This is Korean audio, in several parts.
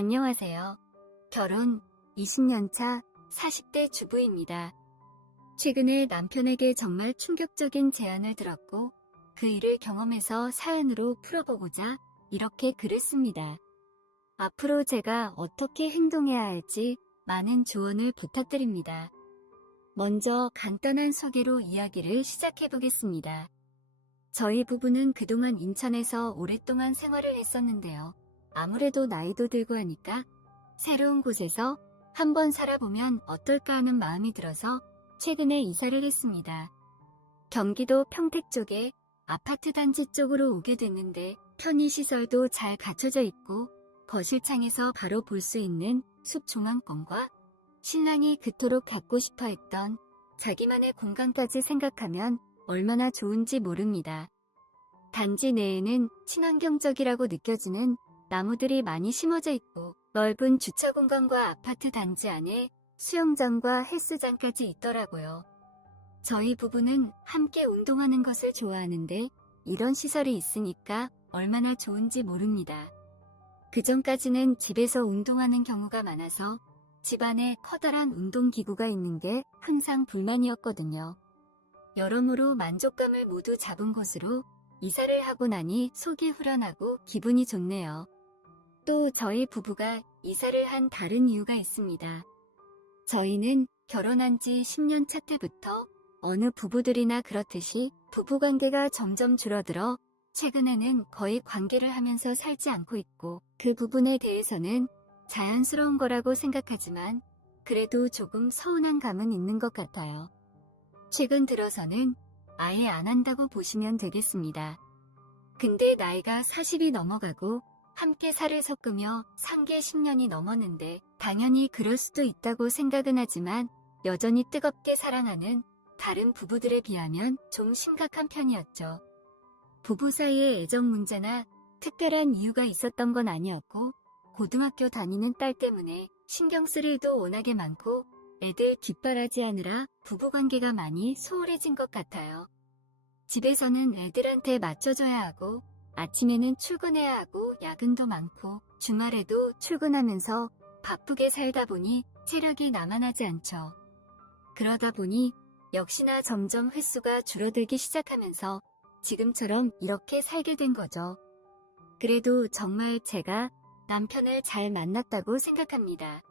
안녕하세요. 결혼 20년 차 40대 주부입니다. 최근에 남편에게 정말 충격적인 제안을 들었고 그 일을 경험해서 사연으로 풀어보고자 이렇게 글을 씁니다. 앞으로 제가 어떻게 행동해야 할지 많은 조언을 부탁드립니다. 먼저 간단한 소개로 이야기를 시작해보겠습니다. 저희 부부는 그동안 인천에서 오랫동안 생활을 했었는데요. 아무래도 나이도 들고 하니까 새로운 곳에서 한번 살아보면 어떨까 하는 마음이 들어서 최근에 이사를 했습니다. 경기도 평택 쪽에 아파트 단지 쪽으로 오게 됐는데 편의시설도 잘 갖춰져 있고 거실창에서 바로 볼 수 있는 숲 조망권과 신랑이 그토록 갖고 싶어 했던 자기만의 공간까지 생각하면 얼마나 좋은지 모릅니다. 단지 내에는 친환경적이라고 느껴지는 나무들이 많이 심어져 있고 넓은 주차 공간과 아파트 단지 안에 수영장과 헬스장까지 있더라고요. 저희 부부는 함께 운동하는 것을 좋아하는데 이런 시설이 있으니까 얼마나 좋은지 모릅니다. 그전까지는 집에서 운동하는 경우가 많아서 집안에 커다란 운동기구가 있는 게 항상 불만이었거든요. 여러모로 만족감을 모두 잡은 곳으로 이사를 하고 나니 속이 후련하고 기분이 좋네요. 또 저희 부부가 이사를 한 다른 이유가 있습니다. 저희는 결혼한 지 10년 차 때부터 어느 부부들이나 그렇듯이 부부관계가 점점 줄어들어 최근에는 거의 관계를 하면서 살지 않고 있고 그 부분에 대해서는 자연스러운 거라고 생각하지만 그래도 조금 서운한 감은 있는 것 같아요. 최근 들어서는 아예 안 한다고 보시면 되겠습니다. 근데 나이가 40이 넘어가고 함께 살을 섞으며 산 게 10년이 넘었는데 당연히 그럴 수도 있다고 생각은 하지만 여전히 뜨겁게 사랑하는 다른 부부들에 비하면 좀 심각한 편이었죠. 부부 사이의 애정 문제나 특별한 이유가 있었던 건 아니었고 고등학교 다니는 딸 때문에 신경 쓸 일도 워낙에 많고 애들 뒷바라지하느라 부부관계가 많이 소홀해진 것 같아요. 집에서는 애들한테 맞춰줘야 하고 아침에는 출근해야 하고 야근도 많고 주말에도 출근하면서 바쁘게 살다 보니 체력이 남아나지 않죠. 그러다 보니 역시나 점점 횟수가 줄어들기 시작하면서 지금처럼 이렇게 살게 된 거죠. 그래도 정말 제가 남편을 잘 만났다고 생각합니다.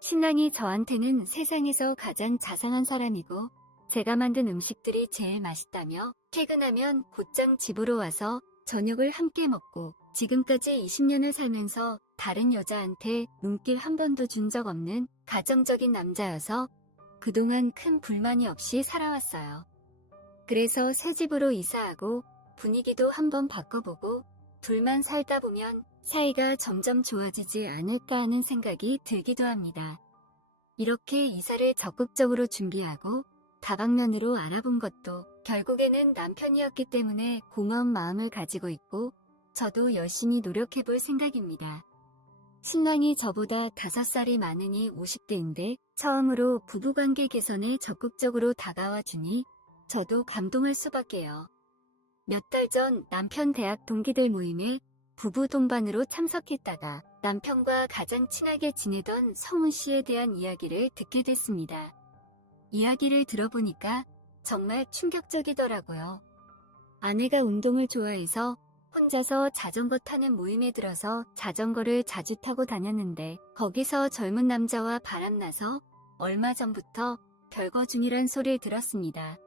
신랑이 저한테는 세상에서 가장 자상한 사람이고 제가 만든 음식들이 제일 맛있다며 퇴근하면 곧장 집으로 와서 저녁을 함께 먹고 지금까지 20년을 살면서 다른 여자한테 눈길 한 번도 준 적 없는 가정적인 남자여서 그동안 큰 불만이 없이 살아왔어요. 그래서 새 집으로 이사하고 분위기도 한번 바꿔보고 둘만 살다 보면 사이가 점점 좋아지지 않을까 하는 생각이 들기도 합니다. 이렇게 이사를 적극적으로 준비하고 다방면으로 알아본 것도 결국에는 남편이었기 때문에 고마운 마음을 가지고 있고 저도 열심히 노력해볼 생각입니다. 신랑이 저보다 5살이 많으니 50대인데 처음으로 부부관계 개선에 적극적으로 다가와 주니 저도 감동할 수밖에요. 몇 달 전 남편 대학 동기들 모임에 부부 동반으로 참석했다가 남편과 가장 친하게 지내던 성훈 씨에 대한 이야기를 듣게 됐습니다. 이야기를 들어보니까 정말 충격적이더라고요. 아내가 운동을 좋아해서 혼자서 자전거 타는 모임에 들어서 자전거를 자주 타고 다녔는데 거기서 젊은 남자와 바람나서 얼마 전부터 별거 중이란 소리를 들었습니다.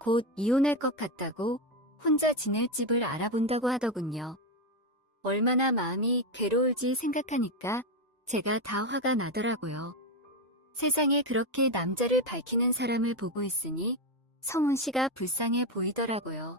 곧 이혼할 것 같다고 혼자 지낼 집을 알아본다고 하더군요. 얼마나 마음이 괴로울지 생각하니까 제가 다 화가 나더라고요. 세상에 그렇게 남자를 밝히는 사람을 보고 있으니 성훈 씨가 불쌍해 보이더라고요.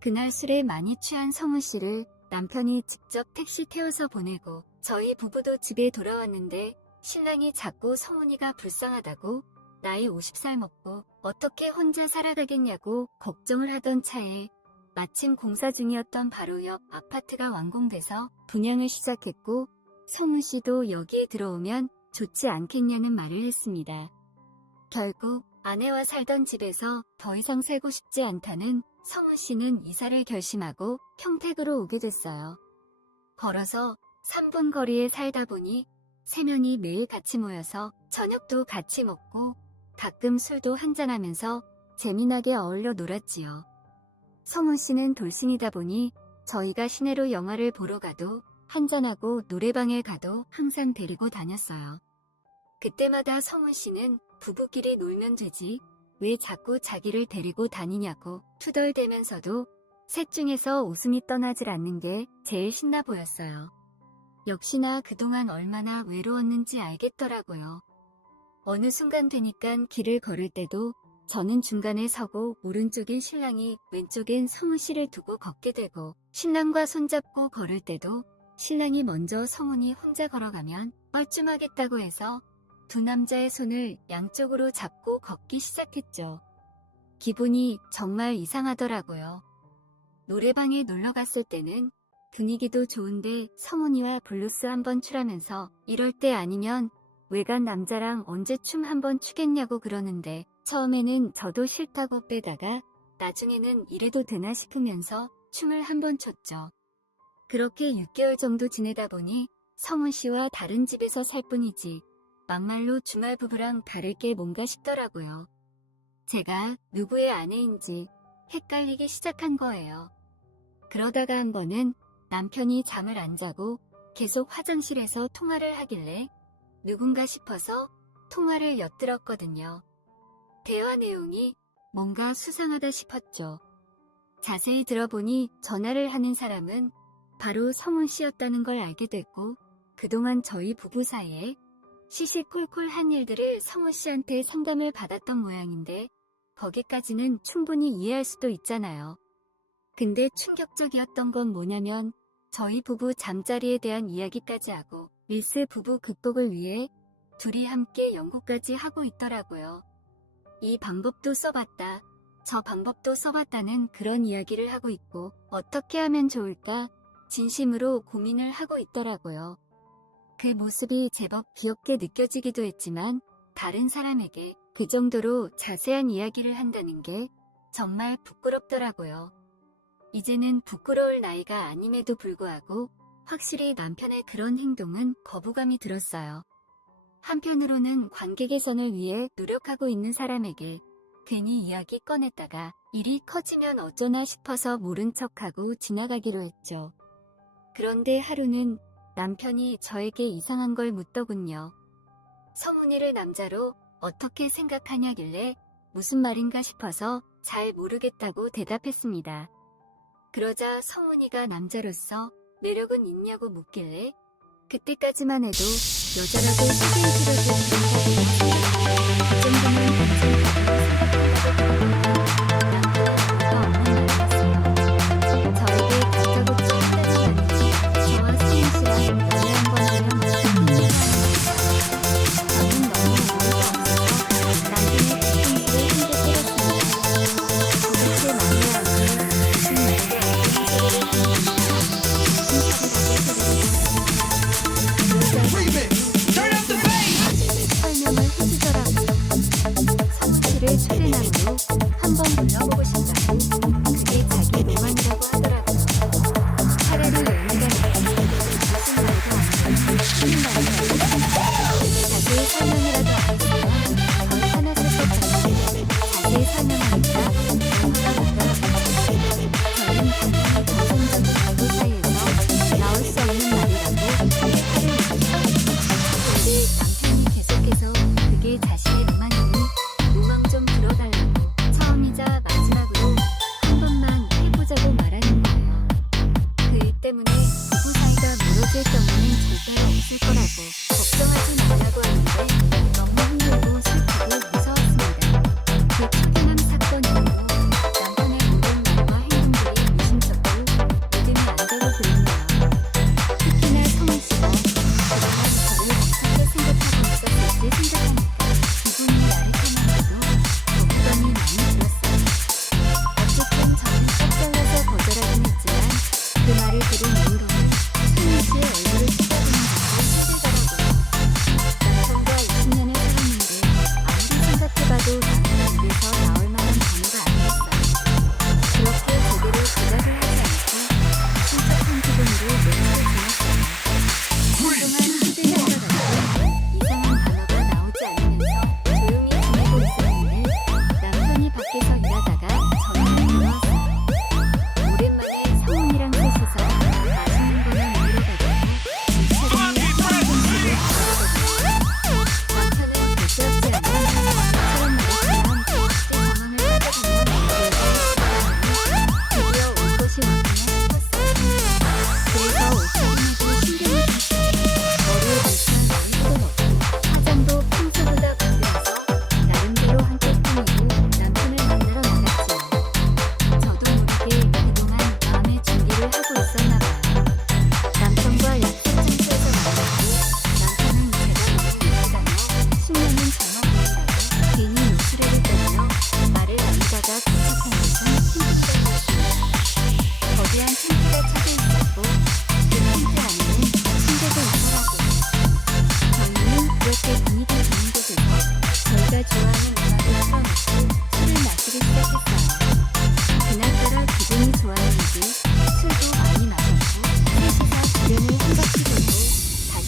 그날 술에 많이 취한 성훈 씨를 남편이 직접 택시 태워서 보내고 저희 부부도 집에 돌아왔는데 신랑이 자꾸 성훈이가 불쌍하다고 나이 50살 먹고 어떻게 혼자 살아가겠냐고 걱정을 하던 차에 마침 공사 중이었던 바로 옆 아파트가 완공돼서 분양을 시작했고 성훈 씨도 여기에 들어오면 좋지 않겠냐는 말을 했습니다. 결국 아내와 살던 집에서 더 이상 살고 싶지 않다는 성훈 씨는 이사를 결심하고 평택으로 오게 됐어요. 걸어서 3분 거리에 살다 보니 3명이 매일 같이 모여서 저녁도 같이 먹고 가끔 술도 한잔하면서 재미나게 어울려 놀았지요. 성훈 씨는 돌싱이다 보니 저희가 시내로 영화를 보러 가도 한잔하고 노래방에 가도 항상 데리고 다녔어요. 그때마다 성훈 씨는 부부끼리 놀면 되지 왜 자꾸 자기를 데리고 다니냐고 투덜대면서도 셋 중에서 웃음이 떠나질 않는 게 제일 신나 보였어요. 역시나 그동안 얼마나 외로웠는지 알겠더라고요. 어느 순간 되니깐 길을 걸을 때도 저는 중간에 서고 오른쪽인 신랑이 왼쪽엔 성훈 씨를 두고 걷게 되고 신랑과 손잡고 걸을 때도 신랑이 먼저 성훈이 혼자 걸어가면 뻘쭘하겠다고 해서 두 남자의 손을 양쪽으로 잡고 걷기 시작했죠. 기분이 정말 이상하더라고요. 노래방에 놀러 갔을 때는 분위기도 좋은데 성훈이와 블루스 한번 추라면서 이럴 때 아니면 외간 남자랑 언제 춤 한번 추겠냐고 그러는데 처음에는 저도 싫다고 빼다가 나중에는 이래도 되나 싶으면서 춤을 한번 췄죠. 그렇게 6개월 정도 지내다 보니 성훈 씨와 다른 집에서 살 뿐이지 막말로 주말 부부랑 다를 게 뭔가 싶더라고요. 제가 누구의 아내인지 헷갈리기 시작한 거예요. 그러다가 한 번은 남편이 잠을 안 자고 계속 화장실에서 통화를 하길래 누군가 싶어서 통화를 엿들었거든요. 대화 내용이 뭔가 수상하다 싶었죠. 자세히 들어보니 전화를 하는 사람은 바로 성훈 씨였다는 걸 알게 됐고 그동안 저희 부부 사이에 시시콜콜한 일들을 성훈 씨한테 상담을 받았던 모양인데 거기까지는 충분히 이해할 수도 있잖아요. 근데 충격적이었던 건 뭐냐면 저희 부부 잠자리에 대한 이야기까지 하고 밀스 부부 극복을 위해 둘이 함께 연구까지 하고 있더라고요. 이 방법도 써봤다, 저 방법도 써봤다는 그런 이야기를 하고 있고 어떻게 하면 좋을까 진심으로 고민을 하고 있더라고요. 그 모습이 제법 귀엽게 느껴지기도 했지만 다른 사람에게 그 정도로 자세한 이야기를 한다는 게 정말 부끄럽더라고요. 이제는 부끄러울 나이가 아님에도 불구하고 확실히 남편의 그런 행동은 거부감이 들었어요. 한편으로는 관계 개선을 위해 노력하고 있는 사람에게 괜히 이야기 꺼냈다가 일이 커지면 어쩌나 싶어서 모른 척하고 지나가기로 했죠. 그런데 하루는 남편이 저에게 이상한 걸 묻더군요. 성훈이를 남자로 어떻게 생각하냐길래 무슨 말인가 싶어서 잘 모르겠다고 대답했습니다. 그러자 성훈이가 남자로서 매력은 있냐고 묻길래 그때까지만 해도 여자라고 소개해주려고 그 정도면 추진함으로 한번 불러보고 싶다고 그게 자기 로망이라고 하더라고요. 차라리 연애가 무슨 말도 안 되는 쉬운 말이 아니고 자세히 설명이라도 안 해주면 덜 화났을 것 같은데 자세히 설명하니까 뭔가 못알아보죠. 저는 당연히 정성적인 부부 사이에서 나올 수 없는 말이라고 화를 냈죠. 근데 남편이 계속해서 그게 자신의 로망이니 로망 좀 들어달라고 처음이자 마지막으로 한 번만 해보자고 말하는 거예요. 그 일 때문에 부부 사이가 멀어질 경우는 절대로 없을 거라고 걱정하지 말라고 하는데 너무 힘들고 슬프고 무서웠습니다. 그 특별한 사건 이후로 남편의 모든 말과 행동들이 미심쩍고 믿음이 안 되고 그랬네요. 특히나 성훈 씨가 그동안 저를 어떻게 생각하고 있었을지 생각하니까 기분이 나약해만해도 거부감이 많이 들었어요. 어쨌든 저는 딱 잘라서 거절하긴 했지만 그 말을 들은 이후로는 성훈 씨의 얼굴을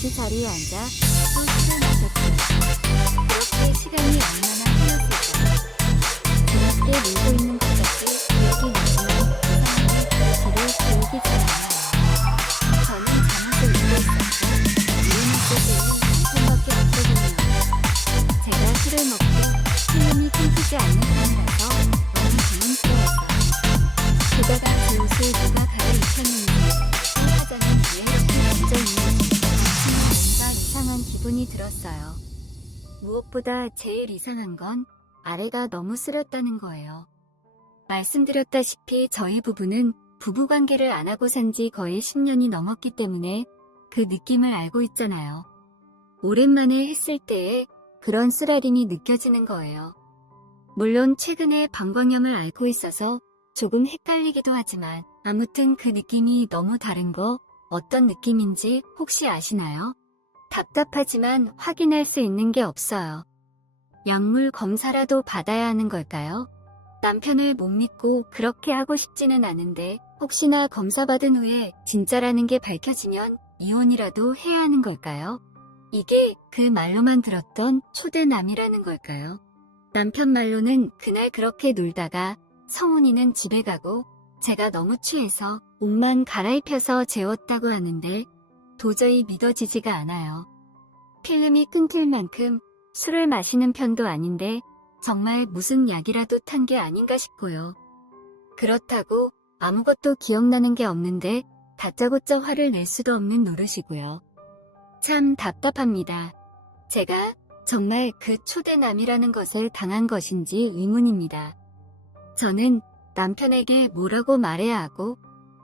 다시 자리에 앉아 또 술을 마셨죠. 그렇게 시간이 얼마나 흘렀을까요? 재밌게 놀고 있는 것 같이 기억이 나지만 이상하게 그 뒤를 기억이 잘 안 나요. 저는 잠옷을 입고 있었고 이해할 때는 남편밖에 없거든요. 제가 술을 먹고 필름이 끊기지 않는 편이라서 너무 재밌어요. 게다가 제 옷을 누가 갈아입혔는지 또 화장은 왜 이렇게 얹어있는지 뭔가 이상한 기분이 들었어요. 무엇보다 제일 이상한 건 아래가 너무 쓰렸다는 거예요. 말씀드렸다시피 저희 부부는 부부관계를 안 하고 산 지 거의 10년이 넘었기 때문에 그 느낌을 알고 있잖아요. 오랜만에 했을 때에 그런 쓰라림이 느껴지는 거예요. 물론 최근에 방광염을 앓고 있어서 조금 헷갈리기도 하지만 아무튼 그 느낌이 너무 다른 거 어떤 느낌인지 혹시 아시나요? 답답하지만 확인할 수 있는 게 없어요. 약물 검사라도 받아야 하는 걸까요? 남편을 못 믿고 그렇게 하고 싶지는 않은데 혹시나 검사받은 후에 진짜라는 게 밝혀지면 이혼이라도 해야 하는 걸까요? 이게 그 말로만 들었던 초대남이라는 걸까요? 남편 말로는 그날 그렇게 놀다가 성훈이는 집에 가고 제가 너무 취해서 옷만 갈아입혀서 재웠다고 하는데 도저히 믿어지지가 않아요. 필름이 끊길 만큼 술을 마시는 편도 아닌데 정말 무슨 약이라도 탄 게 아닌가 싶고요. 그렇다고 아무것도 기억나는 게 없는데 다짜고짜 화를 낼 수도 없는 노릇이고요. 참 답답합니다. 제가 정말 그 초대남이라는 것을 당한 것인지 의문입니다. 저는 남편에게 뭐라고 말해야 하고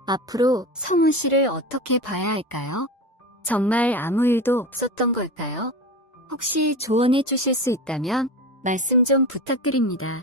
앞으로 성훈 씨를 어떻게 봐야 할까요? 정말 아무 일도 없었던 걸까요? 혹시 조언해 주실 수 있다면 말씀 좀 부탁드립니다.